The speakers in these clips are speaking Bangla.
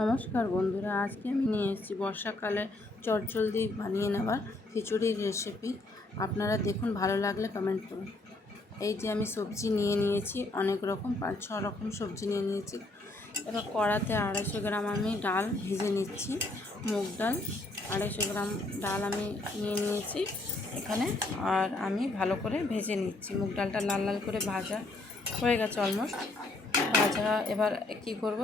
নমস্কার বন্ধুরা, আজকে আমি নিয়ে এসেছি বর্ষাকালে চটজলদি বানিয়ে নেওয়ার খিচুড়ির রেসিপি। আপনারা দেখুন, ভালো লাগলে কমেন্ট করুন। এই যে আমি সবজি নিয়ে নিয়েছি, অনেক রকম 5-6 রকম সবজি নিয়ে নিয়েছি। এবার কড়াতে 250 গ্রাম আমি ডাল ভেজে নিচ্ছি। মুগ ডাল 250 গ্রাম ডাল আমি নিয়ে নিয়েছি এখানে, আর আমি ভালো করে ভেজে নিচ্ছি। মুগ ডালটা লাল লাল করে ভাজা হয়ে গেছে অলমোস্ট ভাজা। এবার কি করব,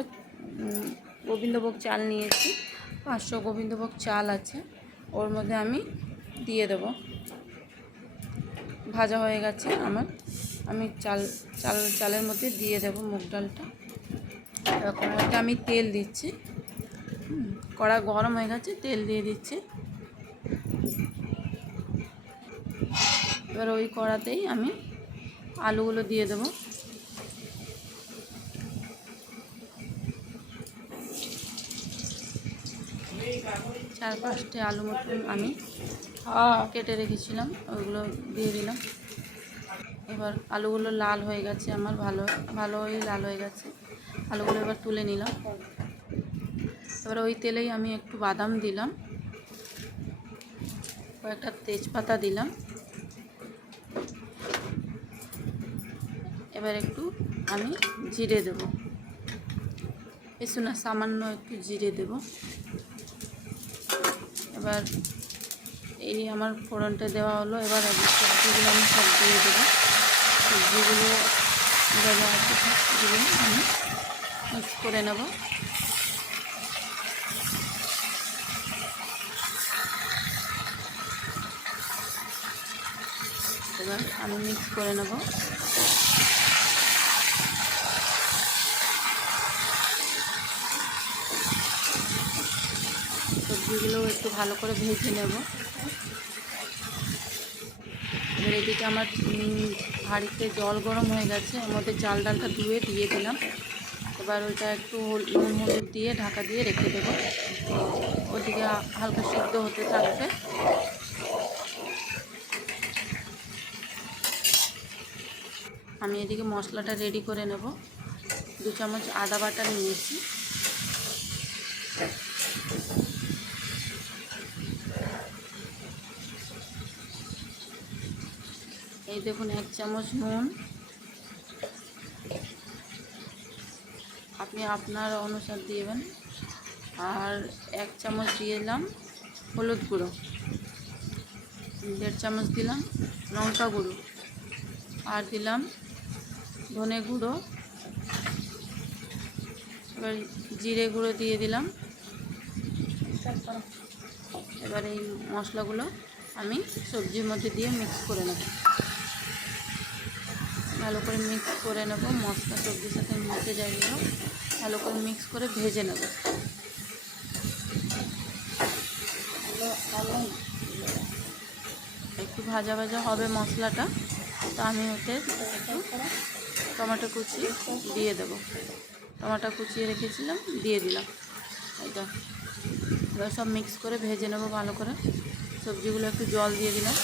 গোবিন্দভোগ চাল নিয়েছি, 500 গোবিন্দভোগ চাল আছে, ওর মধ্যে আমি দিয়ে দেব। ভাজা হয়ে গেছে আমার, আমি চালের মধ্যে দিয়ে দেব মুগ ডালটা। কড়াইতে আমি তেল দিচ্ছি, কড়া গরম হয়ে গেছে, তেল দিয়ে দিচ্ছি। এবার ওই কড়াতেই আমি আলুগুলো দিয়ে দেবো। 4-5টে আলু মতন আমি কেটে রেখেছিলাম, ওইগুলো দিয়ে দিলাম। এবার আলুগুলো লাল হয়ে গেছে আমার, ভালোই লাল হয়ে গেছে আলুগুলো। এবার তুলে নিলাম। এবার ওই তেলেই আমি একটু বাদাম দিলাম, কয়েকটা তেজপাতা দিলাম। এবার একটু আমি জিরে দেব, না সামান্য একটু জিরে দেব। এবার এই আমার ফোড়নটা দেওয়া হলো। এবার সবজিগুলো আমি সব দিয়ে দেবো। সবজিগুলো দেওয়া আছে, সবজিগুলো আমি মিক্স করে নেব। এবার আমি মিক্স করে নেব। সবজিগুলো একটু ভালো করে ভেজে নেব। এবার এদিকে আমার হাঁড়িতে জল গরম হয়ে গেছে, এর মধ্যে চাল ডালটা ধুয়ে দিয়ে দিলাম। এবার ওইটা একটু নুন হলুদ দিয়ে ঢাকা দিয়ে রেখে দেবো। ওদিকে হালকা সিদ্ধ হতে থাকবে। আমি এদিকে মশলাটা রেডি করে নেব। 2 চামচ আদা বাটা নিয়েছি, এই দেখুন 1 চামচ নুন, আপনি আপনার অনুসার দিবেন। আর 1 চামচ দিয়ে দিলাম হলুদ গুঁড়ো, 1.5 চামচ দিলাম লঙ্কা গুঁড়ো, আর দিলাম ধনে গুঁড়ো। এবার জিরে গুঁড়ো দিয়ে দিলাম। এবার এই মশলাগুলো আমি সবজির মধ্যে দিয়ে মিক্স করে নেব। ভালো করে মিক্স করে নেব, মশলা সবজির সাথে মিশে যায়গুলো ভালো করে মিক্স করে ভেজে নেব। একটু ভাজা ভাজা হবে মশলাটা, তো আমি ওতে একটু টমেটো কুচি দিয়ে দেব। টমেটো কুচিয়ে রেখেছিলাম, দিয়ে দিলাম এটা। এবার সব মিক্স করে ভেজে নেব ভালো করে। সবজিগুলো একটু জল দিয়ে দিলাম।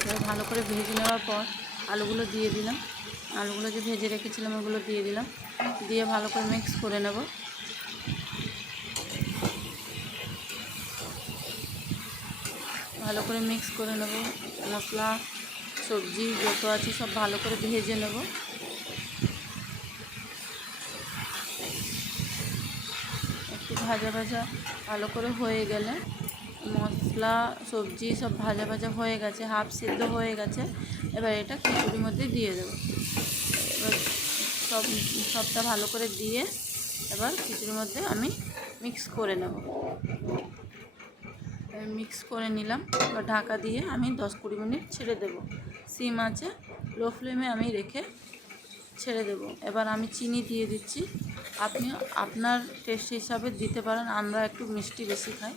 এবার ভালো করে ভেজে নেওয়ার পর আলুগুলো দিয়ে দিলাম। আলুগুলো যে ভেজে রেখেছিলাম ওগুলো দিয়ে দিলাম, দিয়ে ভালো করে মিক্স করে নেব। ভালো করে মিক্স করে নেব, মশলা সবজি যত আছে সব ভালো করে ভেজে নেব। একটু ভাজা ভাজা ভালো করে হয়ে গেলে, মশলা সবজি সব ভাজা ভাজা হয়ে গেছে, হাফ সিদ্ধ হয়ে গেছে। এবার এটা খিচুড়ির মধ্যে দিয়ে দেবো। এবার সবটা ভালো করে দিয়ে এবার খিচুড়ির মধ্যে আমি মিক্স করে নেব। মিক্স করে নিলাম। এবার ঢাকা দিয়ে আমি 10-20 মিনিট ছেড়ে দেব। সিম আছে, লো ফ্লেমে আমি রেখে ছেড়ে দেব। এবার আমি চিনি দিয়ে দিচ্ছি, আপনি আপনার টেস্ট হিসাবে দিতে পারেন। আমরা একটু মিষ্টি বেশি খাই,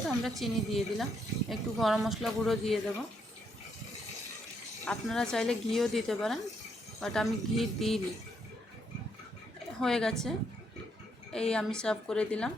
তো আমরা চিনি দিয়ে দিলাম। একটু গরম মশলা গুঁড়ো দিয়ে দেব। আপনারা চাইলে ঘিও দিতে পারেন, বাট আমি ঘি দিইনি। হয়ে গেছে, এই আমি সার্ভ করে দিলাম।